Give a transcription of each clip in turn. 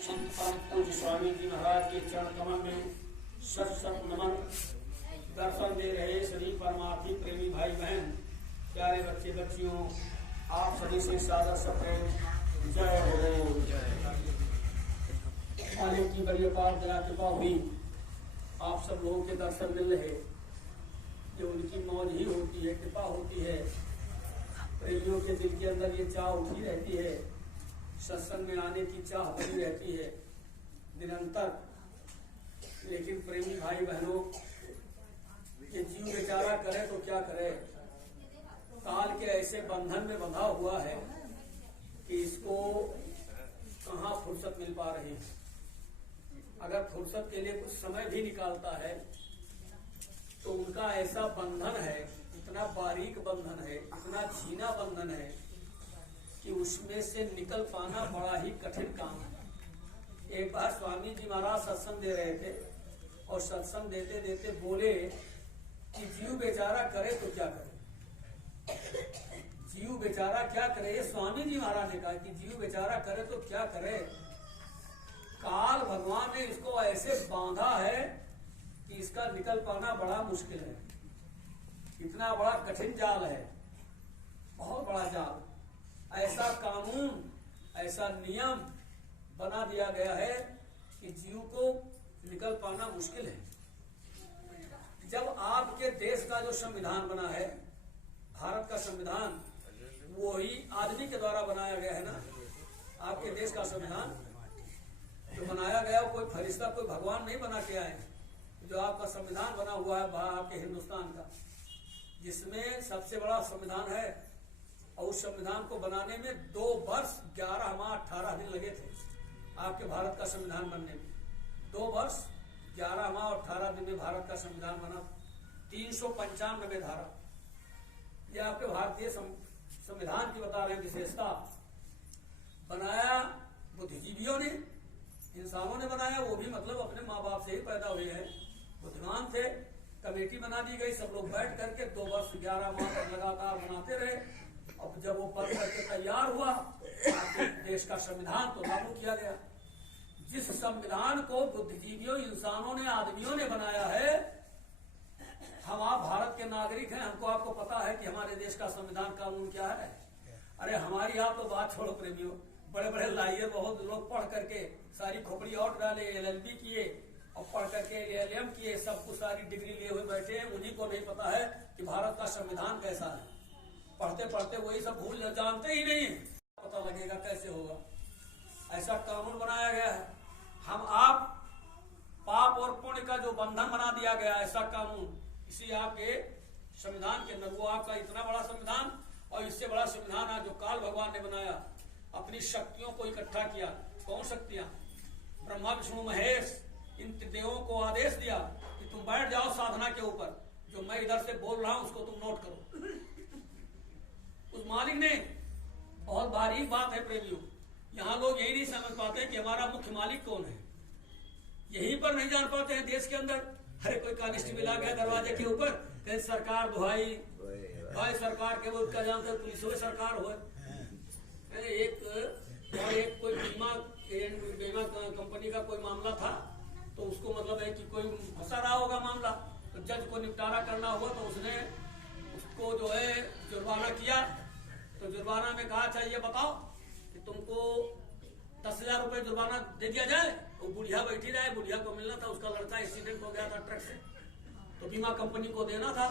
संत परम पूज्य स्वामी जी महाराज के चरण कमल में सत सत नमन। दर्शन दे रहे सभी परमार्थी प्रेमी भाई बहन, प्यारे बच्चे बच्चियों, आप सभी से सादर सप्रेम जय हो। मालिक की बड़ी अपार दया कृपा हुई, आप सब लोगों के दर्शन मिल रहे, जो उनकी मौज ही होती है, कृपा होती है। प्रेमियों के दिल के अंदर ये चाह उठी रहती है, सत्संग में आने की चाह बनी रहती है निरंतर। लेकिन प्रेमी भाई बहनों, ये जीव बेचारा करे तो क्या करे, काल के ऐसे बंधन में बंधा हुआ है कि इसको कहाँ फुर्सत मिल पा रही है। अगर फुर्सत के लिए कुछ समय भी निकालता है तो उनका ऐसा बंधन है, इतना बारीक बंधन है, इतना छीना बंधन है कि उसमें से निकल पाना बड़ा ही कठिन काम है। एक बार स्वामी जी महाराज सत्संग दे रहे थे और सत्संग देते देते बोले कि जीव बेचारा करे तो क्या करे, जीव बेचारा क्या करे। ये स्वामी जी महाराज ने कहा कि जीव बेचारा करे तो क्या करे। काल भगवान ने इसको ऐसे बांधा है कि इसका निकल पाना बड़ा मुश्किल है। इतना बड़ा कठिन जाल है, बहुत बड़ा जाल। ऐसा कानून, ऐसा नियम बना दिया गया है कि जीव को निकल पाना मुश्किल है। जब आपके देश का जो संविधान बना है, भारत का संविधान, वो ही आदमी के द्वारा बनाया गया है ना। आपके देश का संविधान जो बनाया गया, कोई फरिश्ता, कोई भगवान नहीं बना के आए। जो आपका संविधान बना हुआ है आपके हिंदुस्तान का, जिसमें सबसे बड़ा संविधान है, और उस संविधान को बनाने में 2 वर्ष 11 माह 18 दिन लगे थे। आपके भारत का संविधान बनने में 2 वर्ष 11 माह और 18 दिन में भारत का संविधान बना। 395 धारा, यह आपके भारतीय संविधान की बता रहे हैं विशेषता। बनाया बुद्धिजीवियों ने, इंसानों ने बनाया, वो भी मतलब अपने माँ बाप से ही पैदा हुए हैं, बुद्धिमान थे। कमेटी बना दी गई, सब लोग बैठ करके 2 वर्ष 11 माह तक लगातार बनाते रहे। अब जब वो पढ़ करके तैयार हुआ, देश का संविधान तो लागू किया गया। जिस संविधान को बुद्धिजीवियों, इंसानों ने, आदमियों ने बनाया है, हम आप भारत के नागरिक हैं, हमको आपको पता है कि हमारे देश का संविधान कानून क्या है। अरे हमारी आप तो बात छोड़ो प्रेमियों, बड़े बड़े लाइयर बहुत लोग पढ़ करके सारी खोपड़ी और डाले, LLB किए और पढ़ करके LLM किए, सब कुछ सारी डिग्री लिए हुए बैठे हैं। उन्हीं को नहीं पता है कि भारत का संविधान कैसा है। पढ़ते पढ़ते वही सब भूल, जानते ही नहीं, पता लगेगा कैसे होगा। ऐसा कानून बनाया गया है। हम आप पाप और पुण्य का जो बंधन बना दिया गया, ऐसा कानून इसी आपके संविधान के अंदर। वो आपका इतना बड़ा संविधान, और इससे बड़ा संविधान है जो काल भगवान ने बनाया। अपनी शक्तियों को इकट्ठा किया। कौन शक्तियां? ब्रह्मा विष्णु महेश, इन त्रिदेवों को आदेश दिया कि तुम बैठ जाओ साधना के ऊपर, जो मैं इधर से बोल रहा हूं उसको तुम नोट करो। उस मालिक ने, बहुत बारीक बात है प्रेमियों, यहाँ लोग यही नहीं समझ पाते कि हमारा मुख्य मालिक कौन है। यहीं पर नहीं जान पाते हैं देश के अंदर। अरे कोई कांस्टेबल आ गया दरवाजे के ऊपर, कहीं सरकार दुहाई, भाई सरकार के वो क्या जानते, पुलिस हो सरकार हो। एक कोई बीमा कंपनी का कोई मामला था, तो उसको मतलब है कि कोई फंसा रहा होगा मामला, तो जज को निपटारा करना हुआ, तो उसने उसको जो है जुर्माना किया। तो जुर्माना में कहा, अच्छा ये बताओ कि तुमको 10,000 रुपए जुर्माना दे दिया जाए। वो बुढ़िया बैठी रहे, बुढ़िया को मिलना था, उसका लड़का एक्सीडेंट हो गया था ट्रक से, तो बीमा कंपनी को देना था।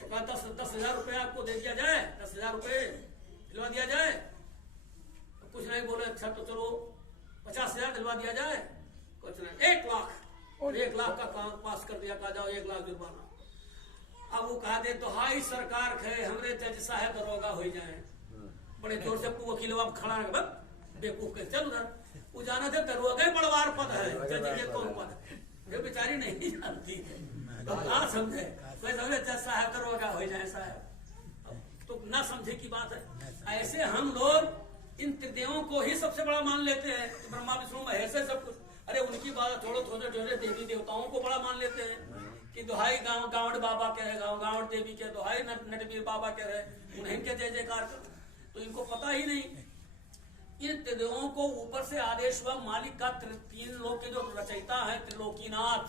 तो कहा 10,000 रुपए आपको दे दिया जाए, 10,000 रुपए दिलवा दिया जाए। तो कुछ नहीं बोले, अच्छा तो चलो 50,000 दिलवा दिया जाए। कुछ नहीं, 1 लाख, और 1 लाख का काम पास कर दिया, कहा जाओ 1 लाख जुर्माना। अब वो कहा दे तो हाई सरकार खे हमरे जज साहब दरोगा हो जाए। बड़े जोर से वकील खड़ा है, बेवकूफ के चल उधर। वो जाना थे दरोगा बड़वार पद है, जज के कौन पद है, ये बेचारी नहीं जानती है। तो ना समझे, कोई समझे जज साहब दरोगा हो जाए साहब, तो ना समझे की बात है। ऐसे हम लोग इन त्रिदेवों को ही सबसे बड़ा मान लेते हैं कि ब्रह्मा विष्णु महेश है सब कुछ। अरे उनकी बात छोड़ो, थोड़े थोड़े देवी देवताओं को बड़ा मान लेते हैं कि दुहाई गावड़ बाबा के है, गावड़ देवी के दुहाई, नटवीर बाबा के रहे, उन्हीं के जय जयकार कर। तो इनको पता ही नहीं। इन त्रिदेवों को ऊपर से आदेश हुआ, मालिक का तीन लोक के जो रचयिता है त्रिलोकीनाथ,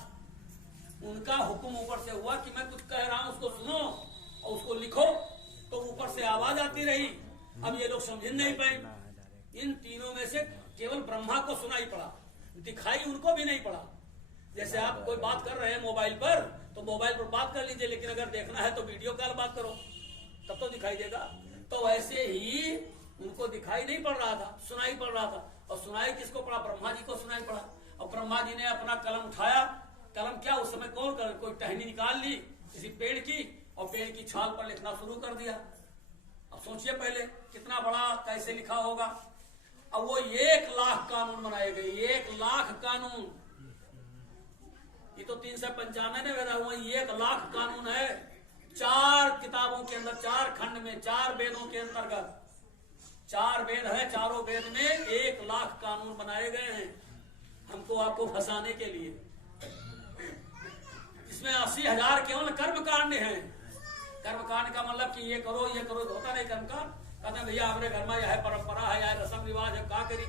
उनका हुक्म ऊपर से हुआ कि मैं कुछ कह रहा हूं उसको सुनो और उसको लिखो। तो ऊपर से आवाज आती रही। अब ये लोग समझ नहीं पाए। इन तीनों में से केवल ब्रह्मा को सुनाई पड़ा, दिखाई उनको भी नहीं पड़ा। जैसे आप कोई बात कर रहे हैं मोबाइल पर, तो मोबाइल पर बात कर लीजिए, लेकिन अगर देखना है तो वीडियो कॉल बात करो, तब तो दिखाई देगा। तो वैसे ही उनको दिखाई नहीं पड़ रहा था, सुनाई पड़ रहा था। और सुनाई किसको पड़ा? ब्रह्मा जी को सुनाई पड़ा। और ब्रह्मा जी ने अपना कलम उठाया। कलम क्या, उस समय कौन कर, कोई टहनी निकाल ली किसी पेड़ की और पेड़ की छाल पर लिखना शुरू कर दिया। अब सोचिए पहले कितना बड़ा, कैसे लिखा होगा। अब वो 1,00,000 कानून बनाए गए, 1,00,000 कानून। ये तो 395 में बना हुआ, 1,00,000 कानून है। 4 किताबों के अंदर, 4 खंड में, 4 वेदों के अंतर्गत 4 वेद है, चारों वेद में 1,00,000 कानून बनाए गए हैं हमको आपको फंसाने के लिए। इसमें 80,000 केवल कर्म कांड है। कर्म कांड का मतलब कि ये करो ये करो, होता नहीं कर्म कांड। कहते भैया हमारे घर में यह परंपरा है, यह रस्म रिवाज है, क्या करी।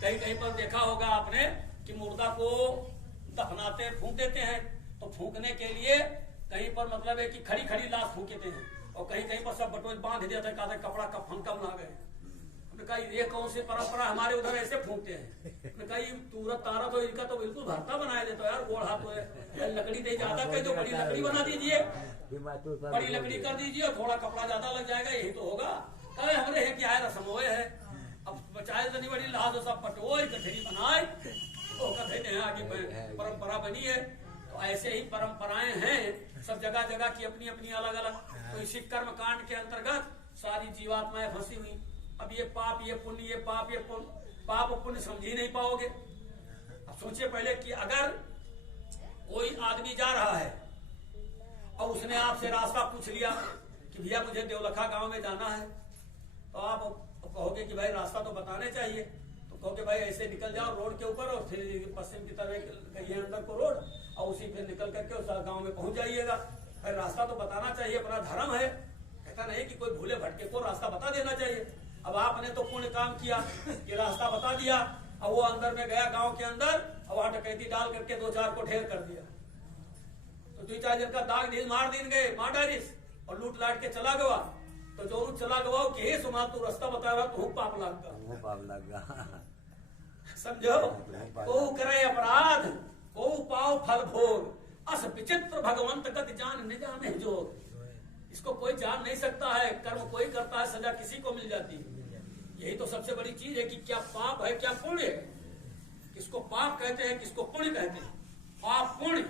कहीं कहीं पर देखा होगा आपने कि मुर्दा को दफनाते फूंक देते हैं, तो फूंकने के लिए कहीं पर मतलब है कि खड़ी खड़ी लाश फूंक देते हैं, और कहीं कहीं पर सब बटोर बांध देते हैं, कहते कपड़ा कफन कम ला गए। कहा ये कौन सी परंपरा, हमारे उधर ऐसे फूंकते हैं। कहा ये तुरंत तारा तो इनका तो बिल्कुल भरता बनाया देता यार, गोड़ हाथ है, लकड़ी नहीं ज्यादा कह दो, बड़ी लकड़ी बना दीजिए, बड़ी लकड़ी कर दीजिए, थोड़ा कपड़ा ज्यादा लग जाएगा, यही तो होगा। कहे हमरे है कि आए रसम हुए है, अब बचाए तो नहीं, बड़ी लाश सब पटोर गठरी बनाए, तो कहते हैं आगे परंपरा बनी है। तो ऐसे ही परंपराएं हैं सब जगह जगह की, अपनी अपनी अलग अलग। तो इसी कर्म कांड के अंतर्गत सारी जीवात्माएं फंसी हुई। अब ये पाप ये पुण्य, ये पाप ये पुण्य, पाप और पुण्य समझ ही नहीं पाओगे। अब सोचिए पहले कि अगर कोई आदमी जा रहा है और उसने आपसे रास्ता पूछ लिया कि भैया मुझे देवलखा गांव में जाना है, तो आप कहोगे कि भाई रास्ता तो बताने चाहिए। तो कहोगे भाई ऐसे निकल जाओ रोड के ऊपर और फिर पश्चिम की तरफ कहिए अंदर को रोड, और उसी फिर निकल करके उस गाँव में पहुंच जाइएगा। भाई रास्ता तो बताना चाहिए, अपना धर्म है। कहता नहीं कि कोई भूले भटके को रास्ता बता देना चाहिए। अब आपने तो पुण्य काम किया कि रास्ता बता दिया, अब वो अंदर में गया गांव के अंदर, और वहां डकैती डाल करके 2-4 को ढेर कर दिया, तो 2-4 जन का दाग ढील मार दिन गए, मार डारिस, और लूट लाट के चला गवा। तो जो चला गवा कि हे सुमा तू रास्ता बता रहा, तू पाप लगा, समझो। को करे अपराध को पाओ फल भोग, अस विचित्र भगवंत गति जान न जाने जोग। इसको कोई जान नहीं सकता है। कर्म कोई करता है, सजा किसी को मिल जाती है। यही तो सबसे बड़ी चीज है कि क्या पाप है क्या पुण्य है, किसको पाप कहते हैं किसको पुण्य कहते हैं। पाप पुण्य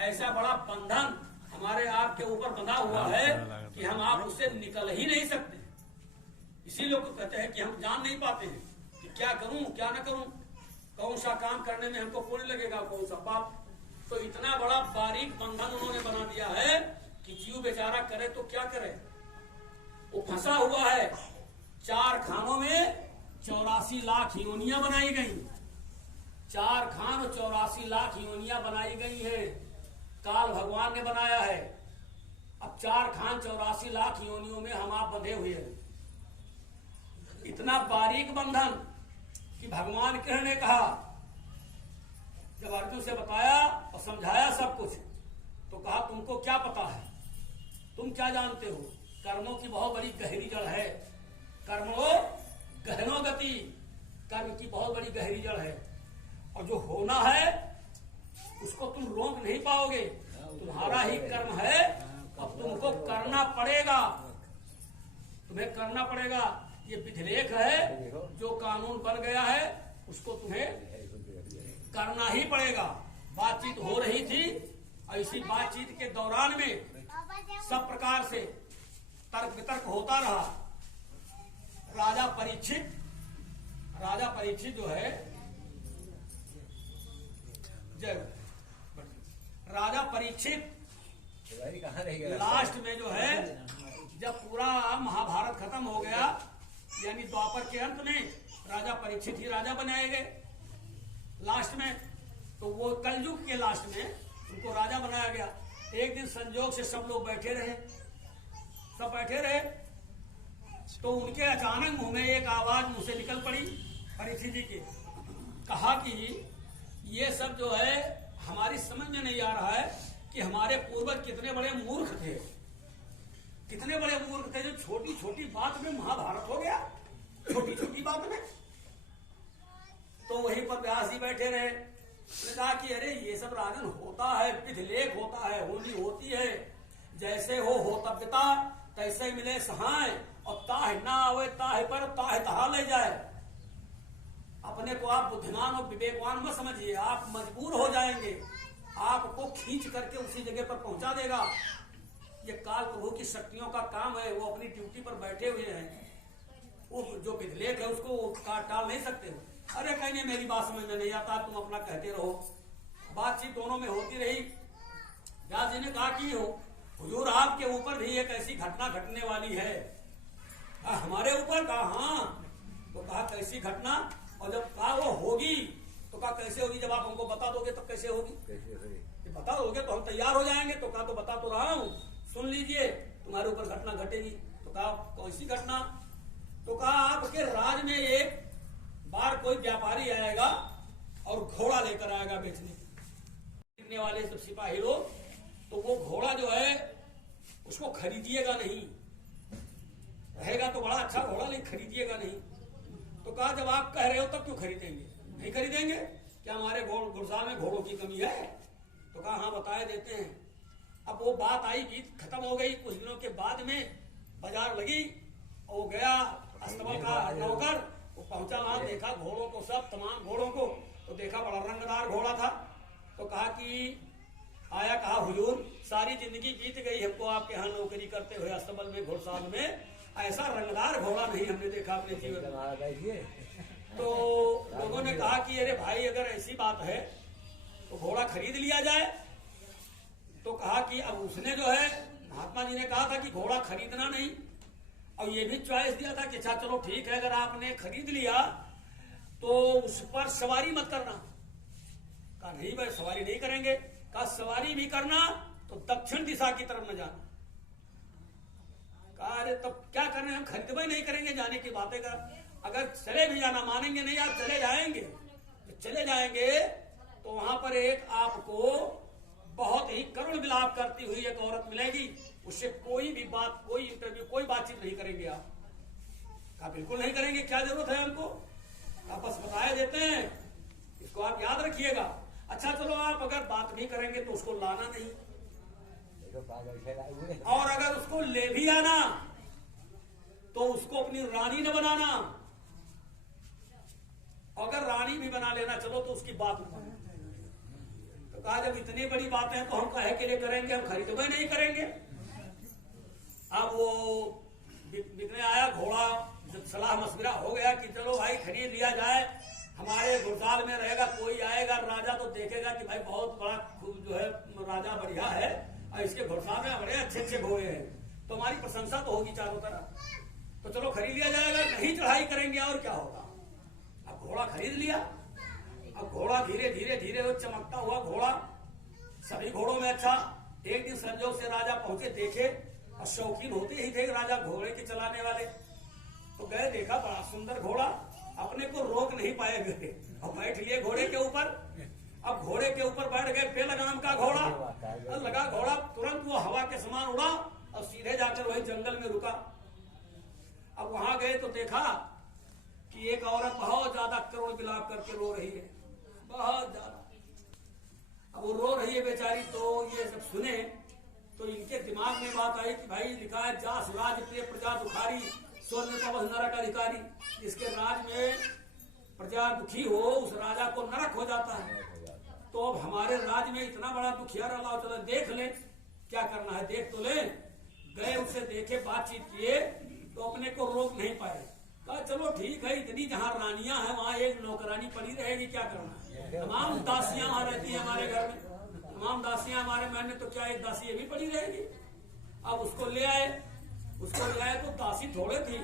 ऐसा बड़ा बंधन हमारे आपके ऊपर बंधा हुआ है कि हम आप उससे निकल ही नहीं सकते। इसी लोग कहते हैं कि हम जान नहीं पाते हैं कि क्या करूं क्या ना करूं, कौन सा काम करने में हमको पुण्य लगेगा, कौन सा पाप। तो इतना बड़ा बारीक बंधन उन्होंने बना दिया है कि जीव बेचारा करे तो क्या करे। वो फंसा हुआ है। 4 खानों में 84 लाख योनियां बनाई गई। 4 खान और 84 लाख योनियां बनाई गई है, काल भगवान ने बनाया है। अब 4 खान 84 लाख योनियों में हम आप बंधे हुए हैं। इतना बारीक बंधन कि भगवान कृष्ण ने कहा, जब अर्जुन से बताया और समझाया सब कुछ, तो कहा तुमको क्या पता है, तुम क्या जानते हो। कर्मों की बहुत बड़ी गहरी जड़ है। कर्मो गहनो गति, कर्म की बहुत बड़ी गहरी जड़ है। और जो होना है उसको तुम रोक नहीं पाओगे, तुम्हारा ही कर्म है, अब तुमको करना पड़ेगा, तुम्हें करना पड़ेगा। ये विधिलेख है, जो कानून बन गया है उसको तुम्हें करना ही पड़ेगा। बातचीत हो रही थी, ऐसी बातचीत के दौरान में सब प्रकार से तर्क वितर्क होता रहा। राजा परीक्षित जो है, राजा परीक्षित लास्ट में जो है, जब पूरा महाभारत खत्म हो गया, यानी द्वापर के अंत में राजा परीक्षित ही राजा बनाए गए लास्ट में। तो वो कलयुग के लास्ट में उनको राजा बनाया गया। एक दिन संजोग से सब लोग बैठे रहे, तो उनके अचानक मुंह में एक आवाज मुंह से निकल पड़ी परीक्षित जी के, कहा कि ये सब जो है हमारी समझ में नहीं आ रहा है कि हमारे पूर्वज कितने बड़े मूर्ख थे, कितने बड़े मूर्ख थे जो छोटी छोटी बात में महाभारत हो गया, छोटी छोटी बात में। तो वहीं पर व्यास जी बैठे रहे, उन्होंने कहा कि अरे ये सब राजन होता है, विधिलेख होता है, होली होती है, जैसे हो तब्यता तैसे मिले सहाय, और ताह ना आवे ताह पर ताह तहा ले जाए। अपने को आप बुद्धिमान और विवेकवान मत समझिए, आप मजबूर हो जाएंगे, आपको खींच करके उसी जगह पर पहुंचा देगा। ये काल प्रभु की शक्तियों का काम है, वो अपनी ड्यूटी पर बैठे हुए हैं, वो जो विधिलेख है उसको काट टाल नहीं सकते। अरे कहने मेरी बात समझ में नहीं आता, तुम अपना कहते रहो। बातचीत दोनों में होती रही। व्यास जी ने कहा कि हुजूर आपके ऊपर भी एक ऐसी घटना घटने वाली है। हमारे ऊपर? कहा हाँ। तो कहा कैसी घटना? और जब कहा वो होगी तो कहा कैसे होगी, जब आप हमको बता दोगे तब कैसे होगी? बता दोगे तो हम तैयार हो जाएंगे। तो कहा तो बता तो रहा हूँ, सुन लीजिए, तुम्हारे ऊपर घटना घटेगी। तो कहा कौन-सी घटना? तो कहा आपके राज में एक बार कोई व्यापारी आएगा और घोड़ा लेकर आएगा बेचने वाले सब सिपाही लोग। तो वो घोड़ा जो है उसको खरीदिएगा नहीं, रहेगा तो बड़ा अच्छा घोड़ा, लेकिन खरीदिएगा नहीं। तो कहा जब आप कह रहे हो तब क्यों खरीदेंगे? नहीं खरीदेंगे? क्या हमारे घुड़साल में घोड़ों की कमी है? तो कहा हाँ बताए देते हैं। अब वो बात आई, गीत खत्म हो गई। कुछ दिनों के बाद में बाजार लगी और वो गया अस्तबल का नौकर, वो पहुंचा वहां, देखा घोड़ों को, सब तमाम घोड़ों को, तो देखा बड़ा रंगदार घोड़ा था। तो कहा कि आया, कहा हुजूर सारी जिंदगी बीत गई हमको आपके यहाँ नौकरी करते हुए अस्तबल में, घुड़साल में, ऐसा रंगदार घोड़ा नहीं हमने देखा अपने जीवन में। तो लोगों ने कहा कि अरे भाई अगर ऐसी बात है तो घोड़ा खरीद लिया जाए। तो कहा कि अब उसने जो है, महात्मा जी ने कहा था कि घोड़ा खरीदना नहीं, और ये भी चॉइस दिया था कि अच्छा चलो ठीक है, अगर आपने खरीद लिया तो उस पर सवारी मत करना। कहा नहीं भाई सवारी नहीं करेंगे। कहा सवारी भी करना तो दक्षिण दिशा की तरफ न जाना। कहा अरे तब क्या करना, हम खरीदबे नहीं करेंगे, जाने की बातें कर, अगर चले भी जाना मानेंगे नहीं, आप चले जाएंगे। तो चले जाएंगे तो वहां पर एक आपको बहुत ही करुण विलाप करती हुई एक औरत मिलेगी, उससे कोई भी बात, कोई इंटरव्यू, कोई बातचीत नहीं करेंगे आप। कहा बिल्कुल नहीं करेंगे, क्या जरूरत है हमको, आप बस बताए देते हैं, इसको आप याद रखिएगा। अच्छा चलो आप अगर बात नहीं करेंगे तो उसको लाना नहीं, और अगर उसको ले भी आना तो उसको अपनी रानी न बनाना, अगर रानी भी बना लेना चलो तो उसकी बात न। तो कहा जब इतनी बड़ी बातें हैं तो हम काहे के लिए करेंगे, हम खरीदबे नहीं करेंगे। अब वो बिकने आया घोड़ा, जब सलाह मशविरा हो गया कि चलो भाई खरीद लिया जाए, हमारे घुड़साल में रहेगा, कोई आएगा राजा तो देखेगा कि भाई बहुत बड़ा जो है राजा बढ़िया है, और इसके घुड़साल में बड़े अच्छे अच्छे घोड़े हैं, तो हमारी प्रशंसा तो होगी चारों तरफ, तो चलो खरीद लिया जाएगा, नहीं चढ़ाई करेंगे और क्या होगा। अब घोड़ा खरीद लिया। अब घोड़ा धीरे धीरे धीरे वो चमकता हुआ घोड़ा, सभी घोड़ों में अच्छा। एक दिन संजोग से राजा पहुंचे, देखे, और शौकीन होते ही थे राजा घोड़े के चलाने वाले, तो गए, देखा बड़ा सुंदर घोड़ा, अपने को रोक नहीं पाए गए और बैठ लिए घोड़े के ऊपर। अब घोड़े के ऊपर बैठ गए, बेलगाम का घोड़ा लगा, घोड़ा तुरंत वो हवा के समान उड़ा और सीधे जाकर वही जंगल में रुका। अब वहां गए तो देखा कि एक औरत बहुत ज्यादा करुण विलाप करके रो रही है, बहुत ज्यादा। अब वो रो रही है बेचारी, तो ये सब सुने तो इनके दिमाग में बात आई कि भाई लिखा है जास राज प्रिय प्रजा दुखारी, स्वर्ण पवस नरक अधिकारी। जिसके राज में प्रजा दुखी हो उस राजा को नरक हो जाता है। तो अब हमारे राज में इतना बड़ा दुखिया रहा, चलो देख ले क्या करना है, देख तो ले। गए उससे देखे, बातचीत किए, तो अपने को रोक नहीं पाए। कहा चलो ठीक है, इतनी जहाँ रानियां हैं वहाँ एक नौकरानी पड़ी रहेगी, क्या करना है, तमाम दासियां वहां रहती है हमारे घर में, तमाम दासियां हमारे महल में, तो क्या एक दासी ये भी पड़ी रहेगी। अब उसको ले आए, तो दासी थोड़े थी,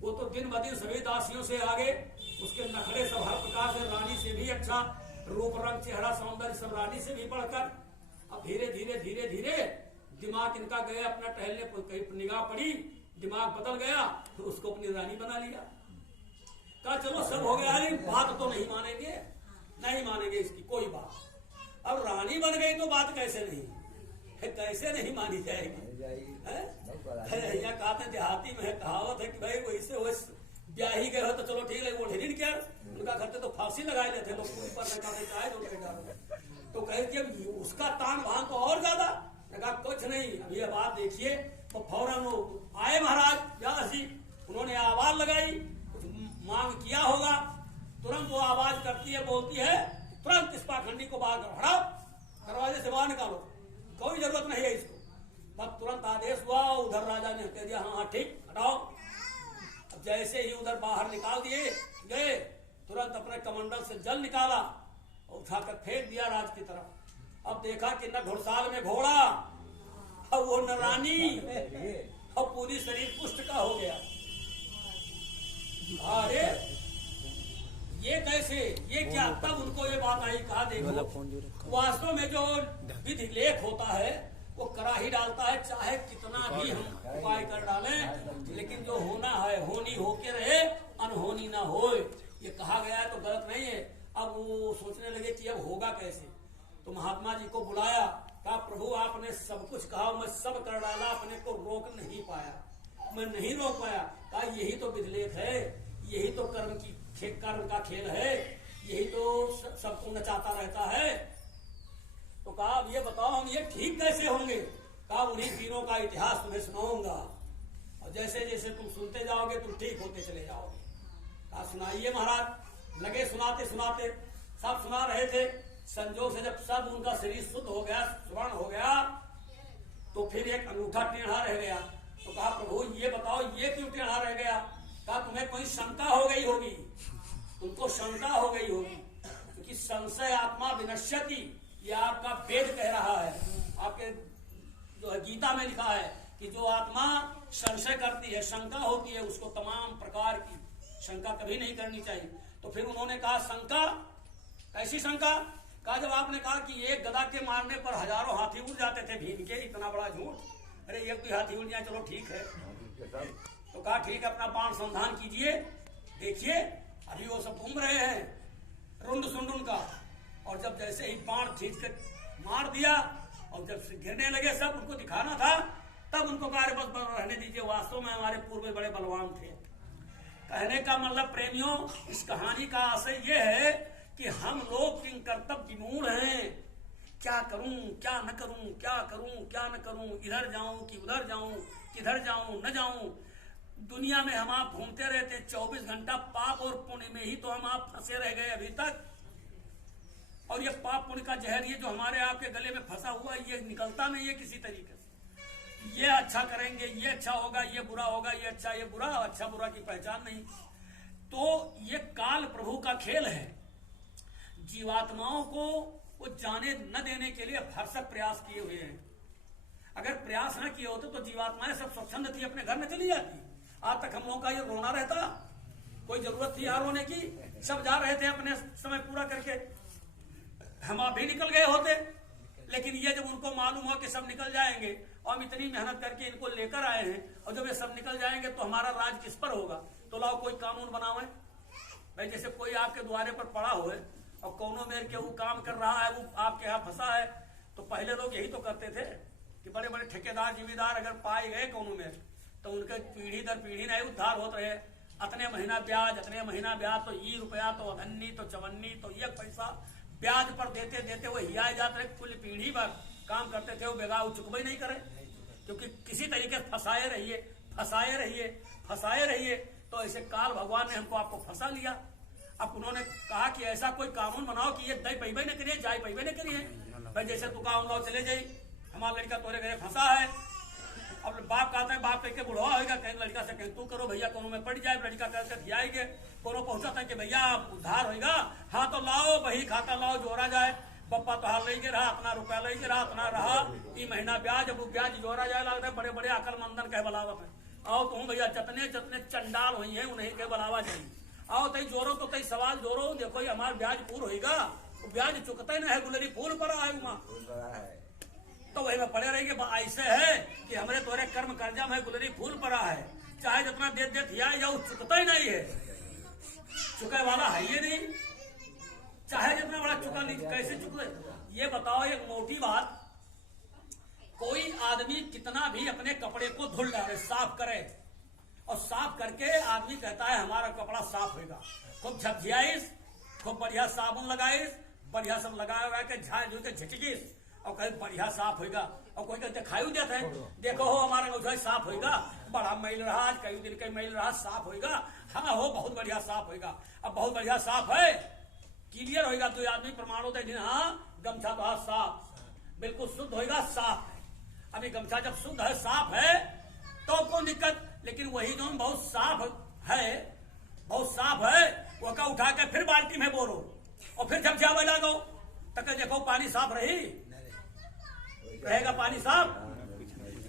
वो तो दिन ब दिन सभी दासियों से आगे, उसके नखरे सब हर प्रकार से, रानी से भी अच्छा, रूप रंग चेहरा सौंदर्य सब रानी से भी बढ़कर। अब धीरे धीरे धीरे धीरे दिमाग इनका गया अपना टहलने, कहीं निगाह पड़ी, दिमाग बदल गया, तो उसको अपनी रानी बना लिया। कहा चलो सब हो गया, बात तो नहीं मानेंगे, नहीं मानेंगे इसकी कोई बात। अब रानी बन गई तो बात कैसे नहीं, कैसे नहीं मानी जाएगी। यहाँ कहा था देहाती में कहावत है कि भाई वैसे वैसे ब्याही गए हो तो चलो ठीक है, वो ढेरी क्या उनका करते तो फांसी लगा लेते लोग ऊपर तो कहे कि उसका तान भान तो और ज्यादा। कहा कुछ नहीं, अभी बात देखिए। तो फौरन वो आए महाराज व्यास जी, उन्होंने आवाज लगाई, कुछ मांग किया होगा, तुरंत वो आवाज करती है, बोलती है तुरंत इस पाखंडी को बाहर करो, हटाओ, दरवाजे से बाहर निकालो, कोई जरूरत नहीं है इसको। तब तुरंत आदेश हुआ, उधर राजा ने कह दिया हाँ ठीक हटाओ। अब जैसे ही उधर बाहर निकाल दिए गए, तुरंत अपने कमंडल से जल निकाला और उठाकर फेंक दिया राज की तरफ। अब देखा कि न घुड़साल में घोड़ा, अब वो न रानी, अब पूरी शरीर पुष्ट का हो गया। अरे ये कैसे, ये क्या? तब उनको ये बात आई, कहा देखो वास्तव में जो विधि लेख होता है वो करा ही डालता है, चाहे कितना भी हम उपाय कर डालें, लेकिन जो होना है होनी होके रहे, अनहोनी ना होए। ये कहा गया है तो गलत नहीं है। अब वो सोचने लगे कि अब होगा कैसे, तो महात्मा जी को बुलाया, कहा प्रभु आपने सब कुछ कहा, मैं सब कर डाला, अपने को रोक नहीं पाया, मैं नहीं रोक पाया। कहा यही तो विधिलेख है, यही तो कर्म का खेल है, यही तो सबको नचाता रहता है। तो कहा अब ये बताओ हम ये ठीक कैसे होंगे? कहा उन्हीं तीनों का इतिहास तुम्हें सुनाऊंगा, और जैसे जैसे तुम सुनते जाओगे तुम ठीक होते चले जाओगे। कहा सुनाइए महाराज। लगे सुनाते सुनाते, सब सुना रहे थे। संजोग से जब सब उनका शरीर शुद्ध हो गया, स्वर्ण हो गया, तो फिर एक अंगूठा टेढ़ा रह गया। तो कहा प्रभु ये बताओ ये क्यों टेढ़ा रह गया? कहा तुम्हें कोई शंका हो गई होगी, तुमको शंका हो गई होगी, क्योंकि संशय आत्मा विनश्यति, ये आपका वेद कह रहा है, आपके जो है गीता में लिखा है कि जो आत्मा संशय करती है, शंका होती है, उसको तमाम प्रकार की शंका कभी नहीं करनी चाहिए। तो फिर उन्होंने कहा शंका, कैसी शंका? कहा जब आपने कहा कि एक गदा के मारने पर हजारों हाथी उड़ जाते थे, भीम के, इतना बड़ा झूठ। अरे एक भी हाथी उड़ जाए चलो ठीक है। तो कहा ठीक है, अपना बाण संधान कीजिए, देखिए अभी वो सब घूम रहे हैं रुंड सुंड उनका। और जब जैसे ही बाण खींच कर मार दिया और जब से गिरने लगे सब, उनको दिखाना था, तब उनको कहा बस रहने दीजिए, वास्तव में हमारे पूर्वज बड़े बलवान थे। कहने का मतलब प्रेमियों, इस कहानी का आशय ये है कि हम लोग किन कर्तव्य विमूढ़ हैं, क्या करूं क्या न करूं, क्या करूं क्या न करूं, इधर जाऊं कि उधर जाऊं, किधर जाऊं न जाऊं। दुनिया में हम आप घूमते रहते 24 घंटा, पाप और पुण्य में ही तो हम आप फंसे रह गए अभी तक। और ये पाप पुण्य का जहर ये जो हमारे आपके गले में फंसा हुआ, ये निकलता नहीं है किसी तरीके से। ये अच्छा करेंगे ये अच्छा होगा, ये बुरा होगा, ये अच्छा ये बुरा, अच्छा बुरा की पहचान नहीं। तो ये काल प्रभु का खेल है। जीवात्माओं को वो जाने न देने के लिए भरसक प्रयास किए हुए हैं। अगर प्रयास न किए होते तो जीवात्माएं सब स्वच्छंद थी, अपने घर में चली जाती। आज तक हम लोगों का ये रोना रहता, कोई जरूरत थी यहाँ रोने की? सब जा रहे थे अपने समय पूरा करके, हम आप भी निकल गए होते। लेकिन ये जब उनको मालूम हो कि सब निकल जाएंगे और हम इतनी मेहनत करके इनको लेकर आए हैं, और जब ये सब निकल जाएंगे तो हमारा राज किस पर होगा? तो लाओ कोई कानून बनावे भाई। जैसे कोई आपके द्वारे पर पड़ा हो और कोनो मेर के वो काम कर रहा है, वो आपके यहाँ फंसा है, तो पहले लोग यही तो करते थे कि बड़े बड़े ठेकेदार जिम्मेदार अगर पाए गए कोनो में, तो उनके पीढ़ी दर पीढ़ी नहीं उद्धार होते रहे। अतने महीना ब्याज, अतने महीना ब्याज, तो ई रुपया, तो अधन्नी, तो चवन्नी, तो ये पैसा ब्याज पर देते देते वो हिया जाते रहे। कुल पीढ़ी भर काम करते थे, वो बेगाव चुकबई नहीं करे, क्योंकि किसी तरीके से फंसाए रहिए फंसाए रहिए फंसाए रहिए। तो ऐसे काल भगवान ने हमको आपको फंसा लिया। अब उन्होंने कहा कि ऐसा कोई कानून बनाओ कि ये दई पैबे न करिए, जाय पैबे न करिए। भाई जैसे तू का हम लोग चले जाई, हमारा लड़का तोरे घरे फंसा है। अब बाप कहते हैं, बाप कह बुढ़वा होगा, कहीं लड़का से कहीं तू करो भैया, कोनो में पड़ जाए, लड़का कहते खियाएंगे, कोनो पहुंचा था कि भैया उधार होगा, हाँ तो लाओ बही खाता लाओ, जोड़ा जाए, पप्पा तो हाल लेके रहा, अपना रुपया लेके रहा, अपना रहा, ई महीना ब्याज, अब ब्याज जोड़ा जाए, लगता है बड़े बड़े अकल मंदन कह बलावत है। आओ तुम भैया जतने जतने चंडाल हुई है उन्हें के बलावा जाए, आओ तई जोरो तो तई सवाल जोरो, देखो ये हमारा ब्याज पूर होगा, ब्याज चुकता ही ना है, गुलरी फूल पर आए तो वही में पड़े रहेंगे। ऐसे है कि हमारे तोरे कर्म कर्जा में गुलरी फूल पड़ा है, चाहे जितना दे दे या चुकता ही नहीं है। चुके वाला है ये नहीं, चाहे जितना बड़ा चुका नहीं, कैसे चुके? ये बताओ एक मोटी बात, कोई आदमी कितना भी अपने कपड़े को धुल डाले, साफ करे, और साफ करके आदमी कहता है हमारा कपड़ा साफ होगा, खूब झपझियाइस, खूब बढ़िया साबुन लगाइस, बढ़िया सब लगाया हुआ के झाड़ झूल के झिटकिस और कहीं बढ़िया साफ होगा, और कोई कहते खाई जाता है, देखो हो हमारा अंगूठा साफ होगा, बड़ा मैल रहा, आज कई दिन का मैल रहा, साफ होगा, हाँ हो बहुत बढ़िया साफ होगा, अब बहुत बढ़िया साफ है, क्लियर होगा, तो आदमी प्रमाण होता है, हाँ गमछा तो साफ, बिल्कुल शुद्ध होगा, साफ है। अभी गमछा जब शुद्ध है, साफ है, तो कोई दिक्कत, लेकिन वही जो बहुत साफ है, बहुत साफ है, वो का उठा के फिर बाल्टी में बोलो और फिर झपझावे लागो, तक देखो पानी साफ रहेगा, पानी साफ,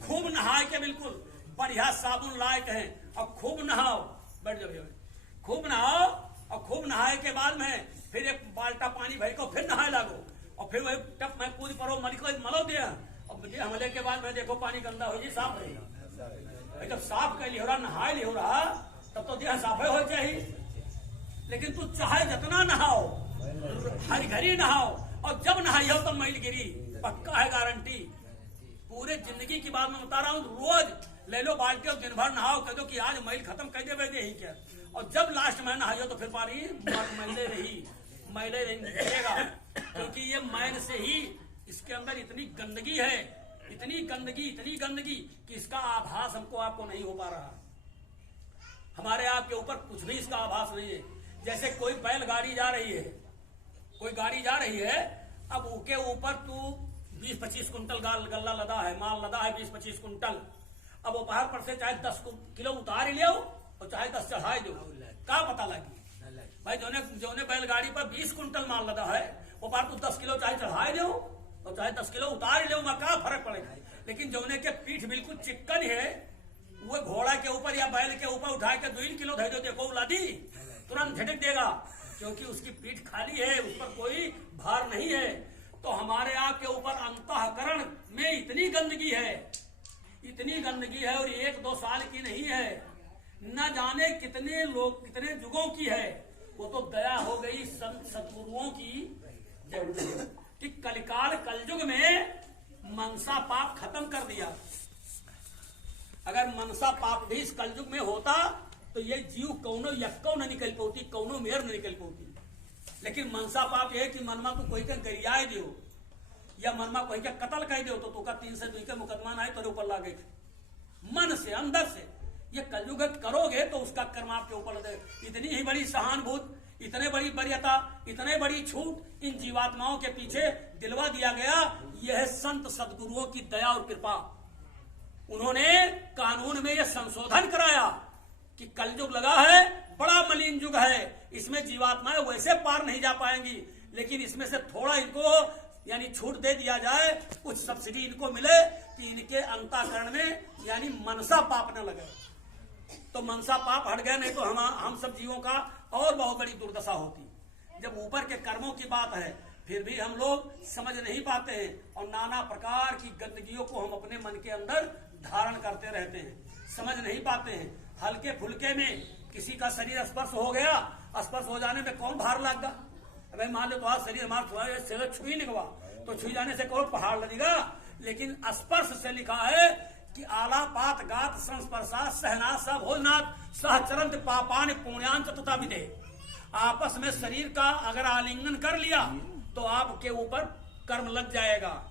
खूब नहाए के बिल्कुल बढ़िया साबुन लायक है, और खूब नहाओ, बैठ जाओ, खूब नहाओ, और खूब नहाए के बाद में फिर एक बाल्टा पानी भर को फिर नहाए लागो, और फिर वही टप में पूरी परो मलो दिया, और हमले के बाद में देखो पानी गंदा हो जी, साफ रहेगा। जब साफ कर लिया नहाए लिया रहा, तब तो देह साफ हो चाहिए, लेकिन तू चाहे जितना नहाओ, हर घड़ी नहाओ, और जब नहाइयो तो मैल गिरी, पक्का है गारंटी, पूरे जिंदगी की बात मैं बता रहा हूँ, रोज ले लो बाल्टी और दिन भर नहाओ, कह दो कि आज मैल खत्म कर दे वैसे ही क्या, और जब लास्ट में नहाइयो तो फिर पानी मैले निकलेगा, क्योंकि ये मैल से ही इसके अंदर इतनी गंदगी है, इतनी गंदगी कि इसका आभास हमको आपको नहीं हो पा रहा, हमारे आपके ऊपर कुछ भी इसका आभास नहीं है। जैसे कोई बैलगाड़ी जा रही है, कोई गाड़ी जा रही है, अब उसके ऊपर तू 20-25 कुंटल गल्ला लदा है, माल लदा है 20-25 कुंटल, अब वो बाहर पर से चाहे 10 किलो उतार ही ले और चाहे 10 चढ़ाए दो, क्या पता लगी भाई, जोने बैलगाड़ी पर 20 कुंटल माल लदा है, वो बाहर तू 10 किलो चाहे चढ़ाए दो और चाहे 10 किलो उतार ले, क्या फर्क पड़ेगा, लेकिन जोने के पीठ बिल्कुल चिकन है, वो घोड़ा के ऊपर या बैल के ऊपर उठा के 2 किलो धो दो, देखो उलादी तुरंत झटक देगा, क्योंकि उसकी पीठ खाली है, उस पर कोई भार नहीं है। तो हमारे आपके ऊपर अंतःकरण में इतनी गंदगी है, और 1-2 साल की नहीं है, न जाने कितने लोग कितने युगों की है, वो तो दया हो गई सतगुरुओं की कि कलिकाल कलयुग में मनसा पाप खत्म कर दिया। अगर मनसा पाप भी इस कलयुग में होता तो ये जीव कौनो यक्को न निकल पाती, कौनो मेर न निकल पाती, लेकिन मनसा पाप ये कि मनमा तू कोई के गरियाए दो या मनमा कोई के कत्ल कर दो, तो तुका 302 के मुकदमा आए तेरे ऊपर लागे, मन से अंदर से ये कलयुग करोगे तो उसका कर्म आपके ऊपर लगे। इतनी ही बड़ी सहानुभूति, इतने बड़ी वरीयता, इतने बड़ी छूट इन जीवात्माओं के पीछे दिलवा दिया गया, यह संत सदगुरुओं की दया और कृपा। उन्होंने कानून में यह संशोधन कराया कि कलयुग लगा है, बड़ा मलिन युग है, इसमें जीवात्माएं वैसे पार नहीं जा पाएंगी, लेकिन इसमें से थोड़ा इनको यानी छूट दे दिया जाए, कुछ सब्सिडी इनको मिले कि इनके अंतःकरण में यानी मनसा पाप न लगे, तो मनसा पाप हट गए, नहीं तो हम सब जीवों का और बहुत बड़ी दुर्दशा होती। जब ऊपर के कर्मों की बात है, फिर भी हम लोग समझ नहीं पाते हैं, और नाना प्रकार की गंदगियों को हम अपने मन के अंदर धारण करते रहते हैं, समझ नहीं पाते हैं। हल्के फुल्के में किसी का शरीर स्पर्श हो गया, स्पर्श हो जाने में कौन भार लग गया, अरे मान लो तो शरीर हमारा छुई निकवा, तो छुई जाने से कौन पहाड़ लगेगा, लेकिन स्पर्श से लिखा है कि आला पात गात संस्पर्शा सहना सब भोजनाथ सहचरंत पापान पुण्यांत तथा विधे। आपस में शरीर का अगर आलिंगन कर लिया तो आपके ऊपर कर्म लग जाएगा।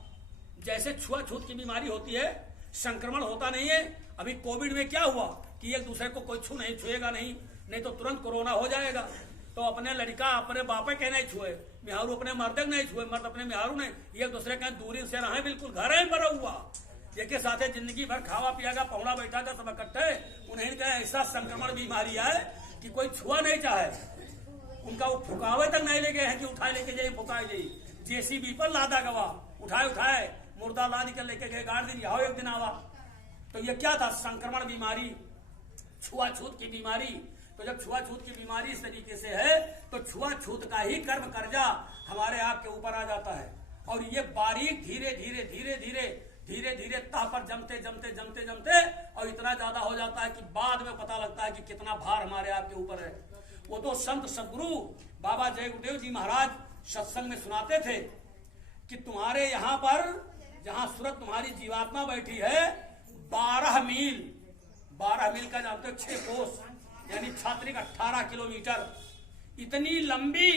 जैसे छुआछूत की बीमारी होती है, संक्रमण होता नहीं है। अभी कोविड में क्या हुआ कि एक दूसरे को कोई छुएगा नहीं तो तुरंत कोरोना हो जाएगा। तो अपने लड़का अपने बापे के नहीं छुए, मिहारू अपने मर्दक नहीं छुए, मर्द अपने मिहारू नहीं, एक दूसरे के दूरी से रहे, बिल्कुल घर ही बना हुआ, एक साथ जिंदगी भर खावा पियागा, पौड़ा बैठा का सब इकट्ठे। उन्हें का ऐसा संक्रमण बीमारी है कि कोई छुआ नहीं चाहे, उनका वो फुकावे तक नहीं ले गए हैं कि उठाए लेके जाइए फुकाए जाइए। जेसीबी पर लादा गवा उठाए मुर्दा ला निकल लेके गए, गाड़ दिन आओ एक दिन आवा। तो ये क्या था? संक्रमण बीमारी, छुआछूत की बीमारी। तो जब छुआछूत की बीमारी इस तरीके से है तो छुआछूत का ही कर्म कर्जा हमारे आपके ऊपर आ जाता है। और ये बारीक धीरे धीरे तह पर जमते और इतना ज्यादा हो जाता है कि बाद में पता लगता है कि कितना भार हमारे आपके ऊपर है। वो तो संत सदगुरु बाबा जय गुरुदेव जी महाराज सत्संग में सुनाते थे कि तुम्हारे यहाँ पर जहाँ सूरत तुम्हारी जीवात्मा बैठी है 12 मील का जानते हो 6 कोस यानी क्षात्रिक 18 किलोमीटर इतनी लंबी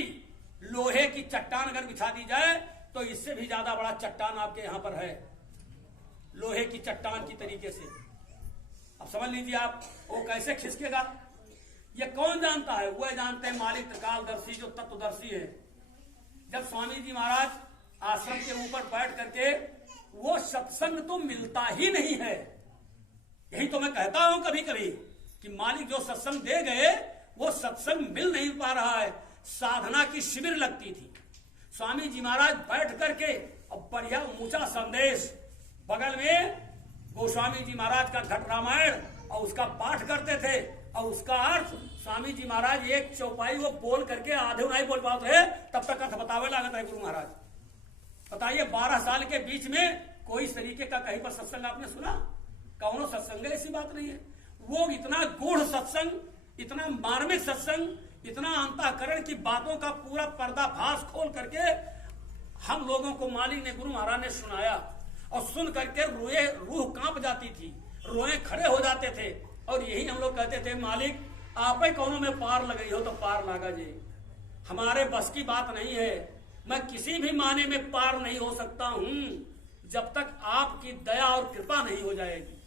लोहे की चट्टान अगर बिछा दी जाए तो इससे भी ज्यादा बड़ा चट्टान आपके यहाँ पर है, लोहे की चट्टान की तरीके से। अब समझ लीजिए आप वो कैसे खिसकेगा, ये कौन जानता है? वह जानते हैं मालिक त्रिकालदर्शी जो तत्वदर्शी है। जब स्वामी जी महाराज आश्रम के ऊपर बैठ करके वो सत्संग तो मिलता ही नहीं है, यही तो मैं कहता हूं कभी कभी कि मालिक जो सत्संग दे गए वो सत्संग मिल नहीं पा रहा है। साधना की शिविर लगती थी, स्वामी जी महाराज बैठ करके अब बढ़िया ऊंचा संदेश, बगल में गोस्वामी जी महाराज का घट रामायण और उसका पाठ करते थे और उसका अर्थ स्वामी जी महाराज एक चौपाई वो बोल करके आधे नहीं बोल पाते थे तब तक अर्थ बतावे लागत है गुरु महाराज। बताइए 12 साल के बीच में कोई इस तरीके का कहीं पर सत्संग आपने सुना? कौनो सत्संग ऐसी बात नहीं है। वो इतना गूढ़ सत्संग, इतना मार्मिक सत्संग, इतना अंतःकरण की बातों का पूरा पर्दाफाश खोल करके हम लोगों को मालिक ने गुरु महाराज ने सुनाया और सुन करके रूह कांप जाती थी, रोए खड़े हो जाते थे और यही हम लोग कहते थे मालिक आप ही कौनों में पार लग गई हो तो पार लागा जी, हमारे बस की बात नहीं है, मैं किसी भी माने में पार नहीं हो सकता हूं जब तक आपकी दया और कृपा नहीं हो जाएगी।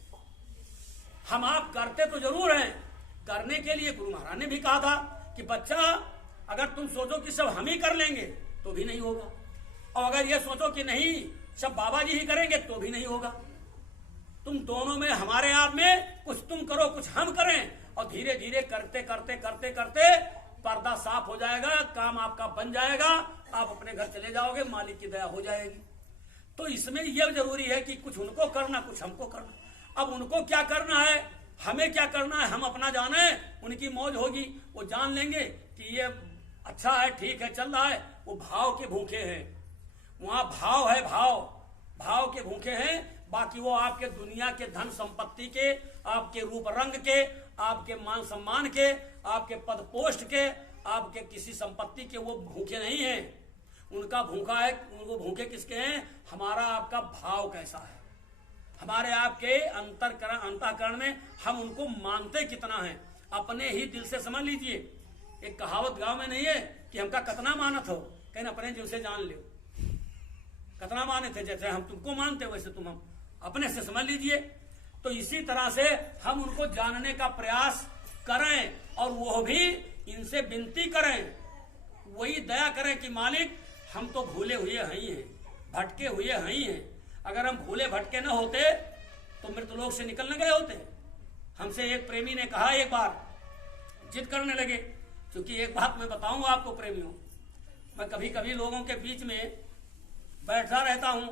हम आप करते तो जरूर हैं, करने के लिए गुरु महाराज ने भी कहा था कि बच्चा अगर तुम सोचो कि सब हम ही कर लेंगे तो भी नहीं होगा, और अगर ये सोचो कि नहीं सब बाबा जी ही करेंगे तो भी नहीं होगा। तुम दोनों में हमारे आप में कुछ तुम करो कुछ हम करें और धीरे धीरे करते करते करते करते पर्दा साफ हो जाएगा, काम आपका बन जाएगा, आप अपने घर चले जाओगे, मालिक की दया हो जाएगी। तो इसमें यह जरूरी है कि कुछ उनको करना कुछ हमको करना। अब उनको क्या करना है, हमें क्या करना है, हम अपना जाने, उनकी मौज होगी, वो जान लेंगे कि ये अच्छा है ठीक है चल रहा है। वो भाव के भूखे हैं, वहां भाव है, भाव के भूखे हैं। बाकी वो आपके दुनिया के धन संपत्ति के, आपके रूप रंग के, आपके मान सम्मान के, आपके पद पोस्ट के, आपके किसी संपत्ति के वो भूखे नहीं हैं। उनका भूखा है, उनको भूखे किसके हैं? हमारा आपका भाव कैसा है, हमारे आपके अंतःकरण में हम उनको मानते कितना है। अपने ही दिल से समझ लीजिए, एक कहावत गांव में नहीं है कि हमका कतना मानत हो, कहीं अपने दिल से जान लो कतना माने थे, जैसे हम तुमको मानते वैसे तुम हम अपने से समझ लीजिए। तो इसी तरह से हम उनको जानने का प्रयास करें और वो भी इनसे विनती करें, वही दया करें कि मालिक हम तो भूले हुए ही हैं, भटके हुए ही हैं। अगर हम भूले भटके न होते तो मृतलोक से निकल न गए होते। हमसे एक प्रेमी ने कहा, एक बार जिद करने लगे, क्योंकि एक बात मैं बताऊंगा आपको प्रेमियों, मैं कभी कभी लोगों के बीच में बैठा रहता हूं,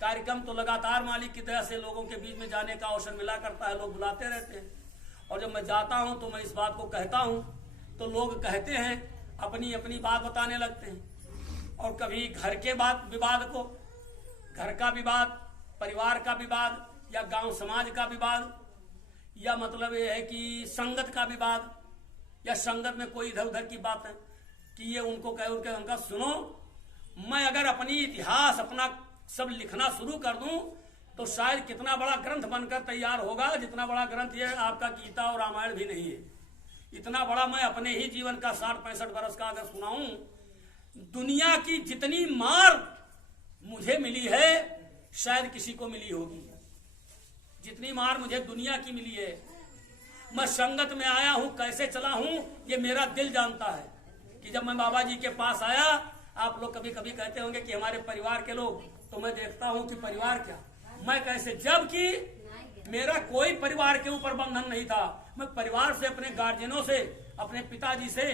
कार्यक्रम तो लगातार मालिक की दया से लोगों के बीच में जाने का अवसर मिला करता है, लोग बुलाते रहते हैं। और जब मैं जाता हूं तो मैं इस बात को कहता हूं तो लोग कहते हैं, अपनी अपनी बात बताने लगते हैं। और कभी घर के विवाद को, घर का विवाद, परिवार का विवाद, या गांव समाज का विवाद, या मतलब ये है कि संगत का विवाद, या संगत में कोई इधर उधर की बात है कि ये उनको कहे उनके उनका सुनो। मैं अगर अपनी इतिहास अपना सब लिखना शुरू कर दूं तो शायद कितना बड़ा ग्रंथ बनकर तैयार होगा, जितना बड़ा ग्रंथ ये आपका गीता और रामायण भी नहीं है। इतना बड़ा मैं अपने ही जीवन का 60-65 वर्ष का अगर सुनाऊं, दुनिया की जितनी मार मुझे मिली है शायद किसी को मिली होगी, जितनी मार मुझे दुनिया की मिली है। मैं संगत में आया हूं, कैसे चला हूं ये मेरा दिल जानता है। कि जब मैं बाबा जी के पास आया, आप लोग कभी कभी कहते होंगे कि हमारे परिवार के लोग, तो मैं देखता हूं कि परिवार क्या, मैं कैसे, जबकि मेरा कोई परिवार के ऊपर बंधन नहीं था। मैं परिवार से, अपने गार्जियनों से, अपने पिताजी से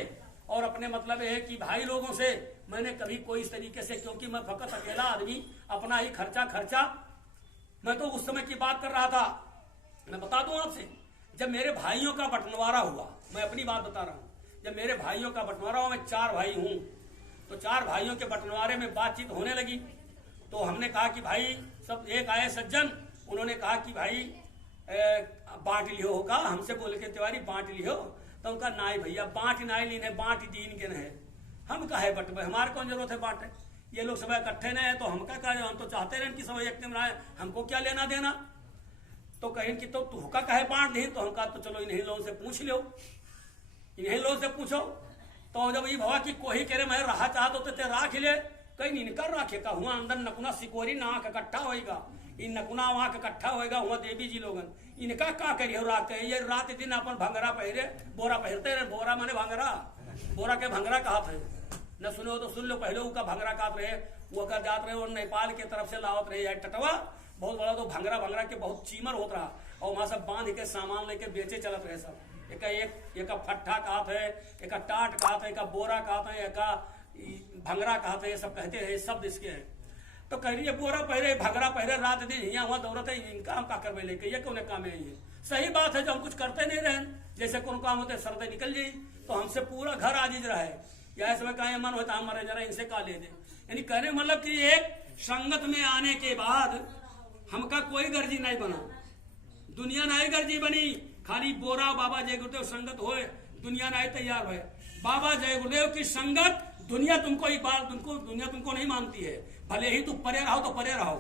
और अपने मतलब है कि भाई लोगों से मैंने कभी कोई इस तरीके से, क्योंकि मैं फकत अकेला आदमी, अपना ही खर्चा, मैं तो उस समय की बात कर रहा था। मैं बता दूं आपसे, जब मेरे भाइयों का बंटवारा हुआ, मैं अपनी बात बता रहा हूं, जब मेरे भाइयों का बंटवारा हुआ, मैं 4 भाई हूं, तो 4 भाइयों के बंटवारे में बातचीत होने लगी। तो हमने कहा कि भाई सब एक आए सज्जन, उन्होंने कहा कि भाई बांट लियो होगा, हमसे बोले के तिवारी बांट लियो। तो उनका नाई भैया बांट नाई लीने बांट दीन के है, हम काहे बटवे, हमारे कौन जरूरत है बांटे, ये लोग सब इकट्ठे नहीं है तो हम क्या, हम तो चाहते रहे कि सब एक में रहे, हमको क्या लेना देना। तो कहें कि तो तुहका काहे बांट दी, तो हम कहा तो चलो इन्हीं लोगों से पूछ लो, इन्हीं लोगों से पूछो। तो जब ये भवा कि कोई कह रहे मैं रहा चाहत होते ते राख ले, कहीं नहीं कर राखे का हुआ अंदर नकुना सिकोरी नाक इकट्ठा होएगा, इन नकुना वहां इकट्ठा होएगा, हुआ देवी जी लोगन इनका का करिए रात ये रात दिन अपन भंगरा पहरे, बोरा पहरते रहे, बोरा माने भंगरा, बोरा के भंगरा कहा थे न, सुनो तो सुन लो, पहले का भंगरा कहा रहे, वो अगर जात रहे और नेपाल के तरफ से लावत रहे टटवा बहुत बड़ा, तो भंगरा के बहुत चीमर होता रहा, और वहां सब बांध के सामान लेके बेचे चलत रहे सब, एक फट्ठा कहते है, एक टाट कहते है, एक बोरा कहते है, एक भंगरा कहते है, सब कहते हैं शब्द इसके हैं। तो कह रही है बोरा पहरे भंगरा पहरे रात दिन यहाँ वहां दौड़ते है, इनका हम का करवे लेके ये कौन काम है, ये सही बात है, जो हम कुछ करते नहीं रहे, जैसे कौन काम होते सरदे निकल जाये तो हमसे पूरा घर आजीज रहे, या ऐसे कहे मन होता हमारे जरा इनसे का ले दे, यानी कहने मतलब कि एक संगत में आने के बाद हमका कोई गर्जी नहीं बना, दुनिया नहीं गर्जी बनी, खाली बोरा बाबा जय गुरुदेव संगत होए, दुनिया नहीं तैयार है। बाबा जय गुरुदेव की संगत दुनिया तुमको एक बार दुनिया तुमको नहीं मानती है, भले ही तुम परे रहो तो परे रहो,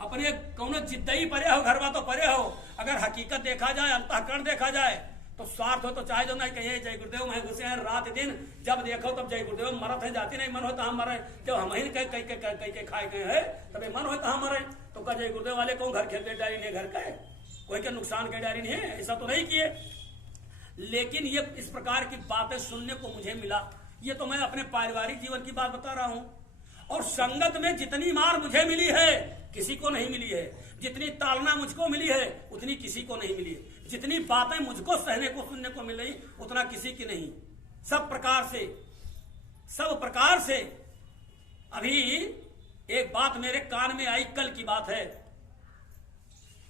अपने कौनो जिद्दई परे हो, घरवा तो परे हो, अगर हकीकत देखा जाए, अंतःकरण देखा जाए तो स्वार्थ हो तो चाहे जो नहीं कहिए जय गुरुदेव मैं घुसे हैं रात दिन, जब देखो तब जय गुरुदेव मरत है, जाती नहीं मन हो तो हम मरे, जब हम ही कहीं खाए गए है तब मन हो तो हम मरे, तो क्या जय गुरुदेव वाले कौन घर खेलते डायरी नहीं, घर का है कोई के नुकसान के डायरी नहीं है, ऐसा तो नहीं किए। लेकिन ये इस प्रकार की बातें सुनने को मुझे मिला, ये तो मैं अपने पारिवारिक जीवन की बात बता रहा हूं, और संगत में जितनी मार मुझे मिली है किसी को नहीं मिली है, जितनी ताड़ना मुझको मिली है उतनी किसी को नहीं मिली है, जितनी बातें मुझको सहने को सुनने को मिल रही उतना किसी की नहीं, सब प्रकार से। अभी एक बात मेरे कान में आई, कल की बात है,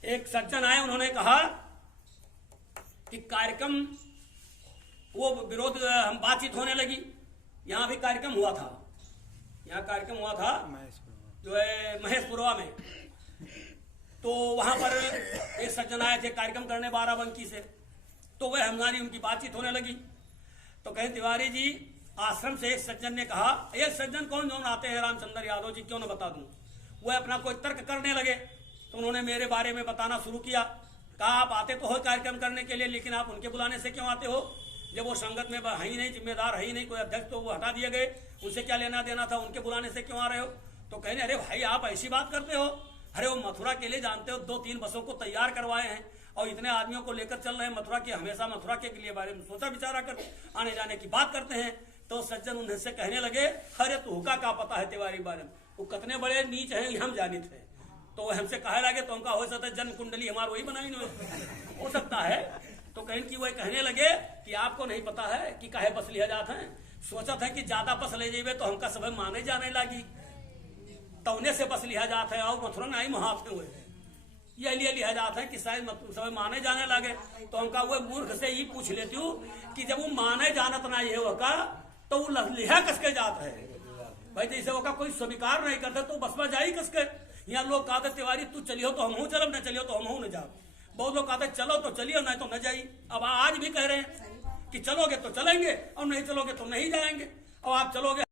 एक सज्जन आए, उन्होंने कहा कि कार्यक्रम वो विरोध हम बातचीत होने लगी, यहां भी कार्यक्रम हुआ था, यहाँ कार्यक्रम हुआ था जो है महेशपुरवा में, तो वहां पर एक सज्जन आए थे कार्यक्रम करने बाराबंकी से, तो वह हमारी उनकी बातचीत होने लगी, तो कहे तिवारी जी आश्रम से एक सज्जन ने कहा, एक सज्जन कौन जो आते हैं रामचंद्र यादव जी, क्यों न बता दूं, वह अपना कोई तर्क करने लगे, तो उन्होंने मेरे बारे में बताना शुरू किया, कहा आप आते तो हो कार्यक्रम करने के लिए, लेकिन आप उनके बुलाने से क्यों आते हो, जब वो संगत में है ही नहीं, जिम्मेदार है ही नहीं, कोई अध्यक्ष तो वो हटा दिए गए, उनसे क्या लेना देना था, उनके बुलाने से क्यों आ रहे हो। तो कहने अरे भाई आप ऐसी बात करते हो, अरे वो मथुरा के लिए जानते हो 2-3 बसों को तैयार करवाए हैं और इतने आदमियों को लेकर चल रहे हैं मथुरा के, हमेशा मथुरा के लिए बारे में सोचा विचारा कर आने जाने की बात करते हैं। तो सज्जन उनसे कहने लगे अरे तुहका का पता है तिवारी बारे में, वो कितने बड़े नीच हैं हम जानित है। तो हमसे कहे लगे तो उनका हो सकता है जन्म कुंडली हमारा वही बनाई हो सकता है। तो कहीं की वही कहने लगे कि आपको नहीं पता है कि काहे बस लिया जाते हैं, सोचत है कि ज्यादा बस ले जेबे तो हमका सब माने जाने लगी, तौने से बस लिया जाता है और मथुरा नहीं महाथे हुए ये लिए लिया जाता है कि शायद सब माने जाने लगे। तो हमका वो मूर्ख से ही पूछ लेती हूँ कि जब वो माने जानत नहीं है वह तो वो लिहा कसके जाता है भाई, जैसे वो कोई स्वीकार नहीं करते तो बस में जाई कसके। यहाँ लोग कहते तिवारी तू चलियो तो हम चलब, न चलियो तो हम न जाओ। बहुत लोग कहते चलो तो चलियो नहीं तो न जाई। अब आज भी कह रहे हैं कि चलोगे तो चलेंगे और नहीं चलोगे तो नहीं जाएंगे, और आप चलोगे